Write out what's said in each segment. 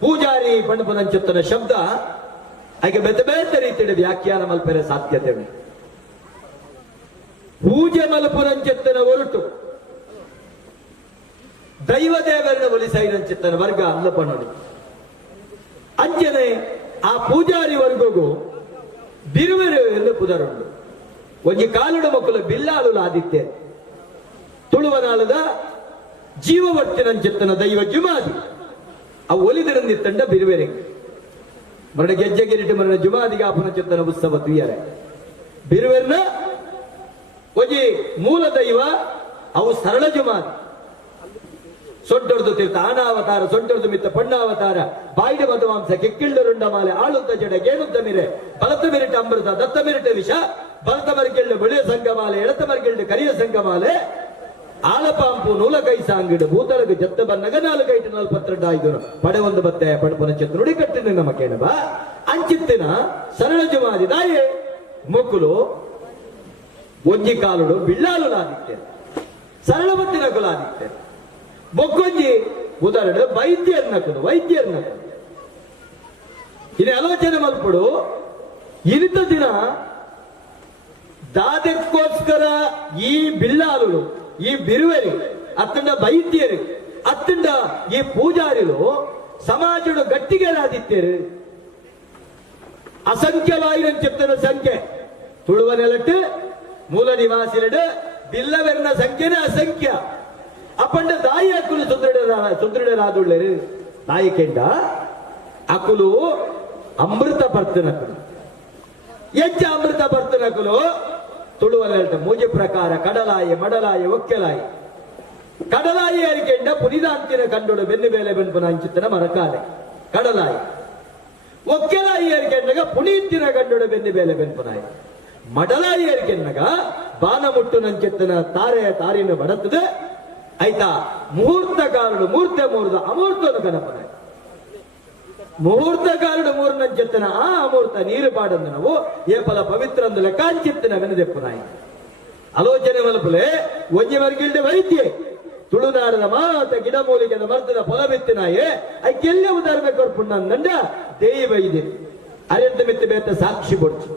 ಪೂಜಾರಿ ಪಂಡಪನಂಚತ್ತನ ಶಬ್ದ ಹಾಗೆ ಬೇತೆ ಬೇತೆ ರೀತಿಯ ವ್ಯಾಖ್ಯಾನ ಮಲ್ಪೆರೆ ಸಾಧ್ಯತೆ ಉಂಟು. ಪೂಜೆ ಮಲ್ಪುರಂಚತ್ತನ ಹೊರಟು ದೈವ ದೇವರನ್ನ ಒಲಿಸೈರಂಚಿತ್ತನ ವರ್ಗ ಅಲ್ಲಪಣ್ಣು ಅಂಚನೆ ಆ ಪೂಜಾರಿ ವರ್ಗಗೂ ಬಿರುವೆರು ಎಂದು ಪುದರುಂಡು ಒಂಜಿ ಕಾಲುಡ ಮಕ್ಕಳು ಬಿಲ್ಲಾಲು ಆದಿತ್ಯ ತುಳುವನಾಳದ ಜೀವವರ್ತಿನಂಚಿತ್ತನ ದೈವ ಜುಮಾದಿ ಆ ಒಲಿದಿರಂದಿತ್ತಂಡ ಬಿರುವೆರೆ ಮರಣ ಗೆಜ್ಜೆ ಗಿರಿಟಿ ಮರಣ ಜುಮಾದಿಗೆ ಆಪನ ಚಿತ್ತನ ಉತ್ಸವ ತುಯ್ಯರೆ ಬಿರುವೆರ್ನ ಒಂಜಿ ಮೂಲ ದೈವ ಅವು ಸರಳ ಜುಮಾದಿ ಸೊಡ್ಡೊಡ್ದು ತೀರ್ಥ ಆನಾವತಾರ ಸೊಡ್ಡೊಡ್ದು ಮಿತ್ತ ಪಣ್ಣಾವತಾರ ಬಾಯಿಡ ಮಧುಮಾಂಸ ಕೆಕ್ಕಿಳ್ಳು ರುಂಡ ಮಾಲೆ ಆಳುತ್ತ ಜಡ ಗೇಣುತ್ತ ಮಿರೆ ಬಲತ ಮಿರಿಟ ಅಮೃತ ದತ್ತ ಮಿರಿಟ ವಿಷ ಬಲತ ಮರಿಗೆಳ್ಳು ಬೆಳೆಯ ಸಂಗಮಾಲೆ ಎಳತ ಮರಿಗೆಳ್ಳು ಕರಿಯ ಸಂಗಮಾಲೆ ಆಲಪಾಂಪು ನೂಲಕೈ ಸಾಂಗಿಡು ಭೂತಳಗ ಜತ್ತ ಬನ್ನಗ 4 ಪಡೆ ಒಂದು ಬತ್ತೆ ಪಡಪನ ಚಿತ್ರ ನುಡಿ ಕಟ್ಟಿನ ನಮ್ಮ ಕೇಳಬ ಅಂಚಿತ್ತಿನ ಸರಳ ಜುಮಾದಿ ದಾಯೆ ಮೊಕ್ಕಲು ಒಂಜಿ ಕಾಲುಡು ಬಿಳ್ಳಾಲು ಆದಿತ್ಯ ಸರಳ ಬತ್ತಿನ ಕುಲಾದಿತ್ಯ ಬೊಕ್ಕೊಂಜಿ ಉದಾಹರಣೆ ವೈದ್ಯರ್ನಕಲು ಇನ್ನು ಆಲೋಚನೆ ಮಲ್ಪಡು ಇನಿತ ದಿನ ದಾದಕ್ಕೋಸ್ಕರ ಈ ಬಿಳ್ಳಾಲು ಈ ಬಿರುವೆರಿ ಅತ್ತಂಡ ವೈದ್ಯರು ಅತ್ತಂಡ ಈ ಪೂಜಾರಿಲು ಸಮಾಜದ ಗಟ್ಟಿಗೆರಾದಿತ್ಯರು ಅಸಂಖ್ಯವಾಯಿನ ಚಿತ್ತನ ಸಂಖ್ಯೆ ತುಳುವ ನೆಲಟ್ಟು ಮೂಲ ನಿವಾಸಿಲಡು ಬಿಲ್ಲವೆರ್ನ ಸಂಖ್ಯೆನೇ ಅಸಂಖ್ಯ ಅಪ್ಪಂಡ ದಾಯಿ ಅಕ್ಕುಲು ಸುದೃಢರಾದುಳ್ಳರು ದಾಯಿ ಕೆಂಡ ಅಕ್ಕುಲು ಅಮೃತ ಬರ್ತನಕ್ಕಲು ಹೆಚ್ಚ ಅಮೃತ ಬರ್ತನಕ್ಕಲು ತುಳುವ ನೆಲಟ ಮೂಜಿ ಪ್ರಕಾರ ಕಡಲಾಯಿ ಮಡಲಾಯಿ ಒಕ್ಕೆಲಾಯಿ ಕಡಲಾಯಿ ಅರಿಕೆಂಡ ಪುನಿದಾಂತಿನ ಕಂಡೋಡು ಬೆನ್ನು ಬೇಲೆ ಬೆನ್ಪುನ ಅಂಚಿತ್ತನ ಮರಕಾಲೆ ಕಡಲಾಯಿ ಒಕ್ಕೆಲಾಯಿ ಅರಿಕೆಂಡಗ ಪುನೀತಿನ ಕಂಡೋಡು ಬೆನ್ನು ಬೇಲೆ ಬೆನ್ಪುನಾಯಿ ಮಡಲಾಯಿ ಅರಿಕೆಂಡಗ ಬಾನ ಮುಟ್ಟು ನಂಚಿತ್ತನ ತಾರಿನ ಬಡತದೆ ಆಯ್ತಾ ಮುಹೂರ್ತ ಕಾರಡು ಮೂರ್ತೆ ಮೂರ್ದ ಅಮೂರ್ತನ ಕನಪನಾಯಿ ಮುಹೂರ್ತ ಕಾರಡು ಮೂರು ನಂಚಿತ್ತನ ಆ ಅಮೂರ್ತ ನೀರು ಪಾಡಂದು ನಾವು ಏಪಲ ಪವಿತ್ರ ಅಂದು ಲೆಕ್ಕಾಂಚಿತ್ತನ ವೆನದೆಪ್ಪನಾಯಿ ಆಲೋಚನೆ ಮಲ್ಪಲೆ ಒಂಜಿ ಮರ್ಗಿಲ್ಡೆ ವೈದ್ಯೆ ತುಳುನಾಡದ ಮಾತ ಗಿಡಮೂಲಿಕೆದ ಮರ್ದದ ಫಲ ಬಿತ್ತಿನಾಯೆ ಐಕೆಲ್ಲ ಉದಾಹರಣೆ ಕೊರ್ಪುಂಡ ದೇಯಿ ವೈದ್ಯ ಅರೆಂತ ಮಿತ್ತ ಬೇತ ಸಾಕ್ಷಿ ಬೊಡ್ಚು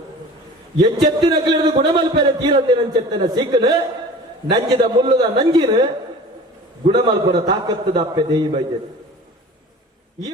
ಎಚ್ಚೆತ್ತಿನ ಕಿಳಿದು ಗುಣಮಲ್ಪೆರೆ ತೀರಂದಿನಂಚೆತ್ತನ ಸಿಕ್ಕನ ನಂಜಿದ ಮುಲ್ಲದ ನಂಜಿನ ಗುಣಮಲ್ಪನ ತಾಕತ್ತದ ಅಪ್ಪೆ ದೇಯಿ ವೈದ್ಯ ಈ